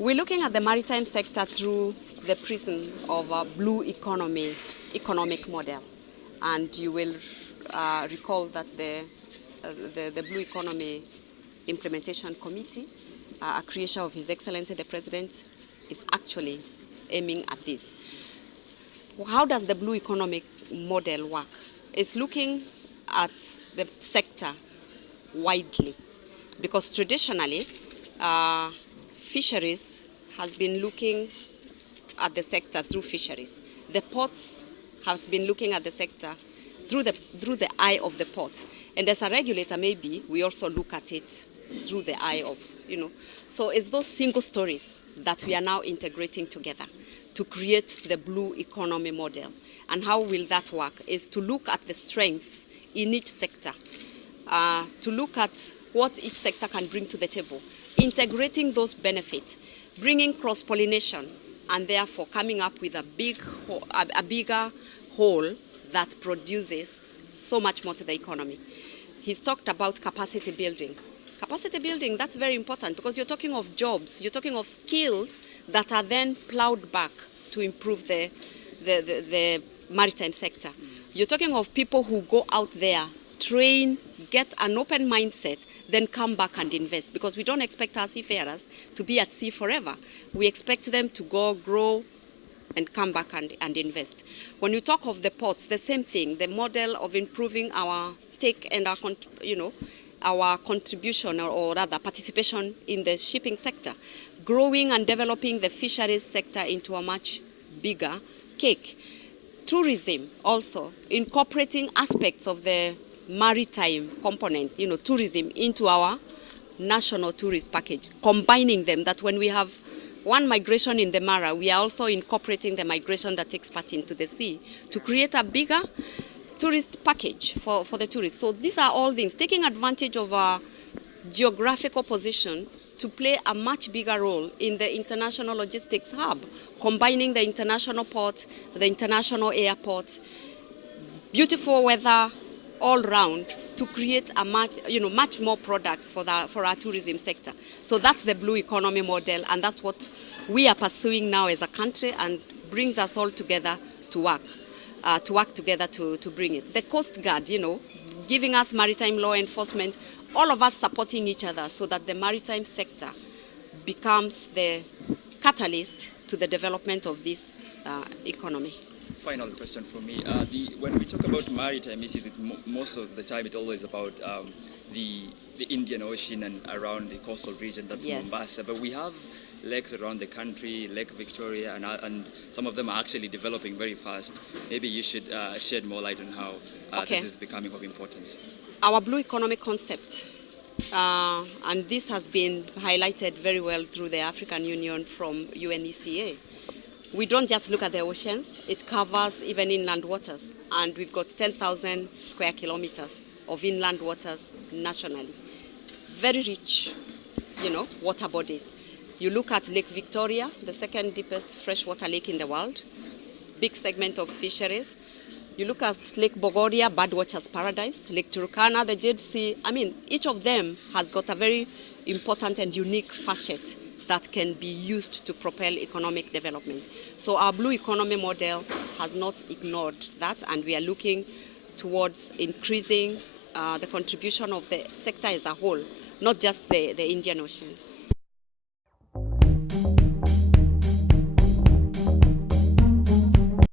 We're looking at the maritime sector through the prism of a blue economic model. And you will recall that the Blue Economy Implementation Committee, a creation of His Excellency the President, is actually aiming at this. How does the blue economic model work? It's looking at the sector widely, because traditionally, fisheries has been looking at the sector through fisheries. The ports has been looking at the sector through the eye of the port. And as a regulator, maybe we also look at it through the eye of, So it's those single stories that we are now integrating together to create the blue economy model. And how will that work is to look at the strengths in each sector, to look at what each sector can bring to the table, integrating those benefits, bringing cross-pollination, and therefore coming up with a bigger whole that produces so much more to the economy. He's talked about capacity building. Capacity building, that's very important because you're talking of jobs, you're talking of skills that are then plowed back to improve the maritime sector. You're talking of people who go out there, train, get an open mindset, then come back and invest, because we don't expect our seafarers to be at sea forever. We expect them to go, grow, and come back and invest. When you talk of the ports, the same thing, the model of improving our stake and our contribution or rather participation in the shipping sector, growing and developing the fisheries sector into a much bigger cake. Tourism also, incorporating aspects of the maritime component, tourism into our national tourist package, combining them, that when we have one migration in the Mara, we are also incorporating the migration that takes part into the sea to create a bigger tourist package for the tourists. So these are all things, taking advantage of our geographical position to play a much bigger role in the international logistics hub, combining the international port, the international airport, beautiful weather all round to create a much more products for our tourism sector. So that's the blue economy model, and that's what we are pursuing now as a country, and brings us all together to work together to bring it. The Coast Guard, giving us maritime law enforcement, all of us supporting each other so that the maritime sector becomes the catalyst to the development of this economy. Final question from me. When we talk about maritime issues, most of the time it's always about the Indian Ocean and around the coastal region, that's yes. Mombasa. But we have lakes around the country, Lake Victoria, and some of them are actually developing very fast. Maybe you should shed more light on how this is becoming of importance. Our blue economy concept, and this has been highlighted very well through the African Union from UNECA. We don't just look at the oceans, it covers even inland waters. And we've got 10,000 square kilometers of inland waters nationally. Very rich, water bodies. You look at Lake Victoria, the second deepest freshwater lake in the world, big segment of fisheries. You look at Lake Bogoria, birdwatcher's paradise, Lake Turkana, the Jade Sea. Each of them has got a very important and unique facet that can be used to propel economic development. So our blue economy model has not ignored that, and we are looking towards increasing the contribution of the sector as a whole, not just the Indian Ocean.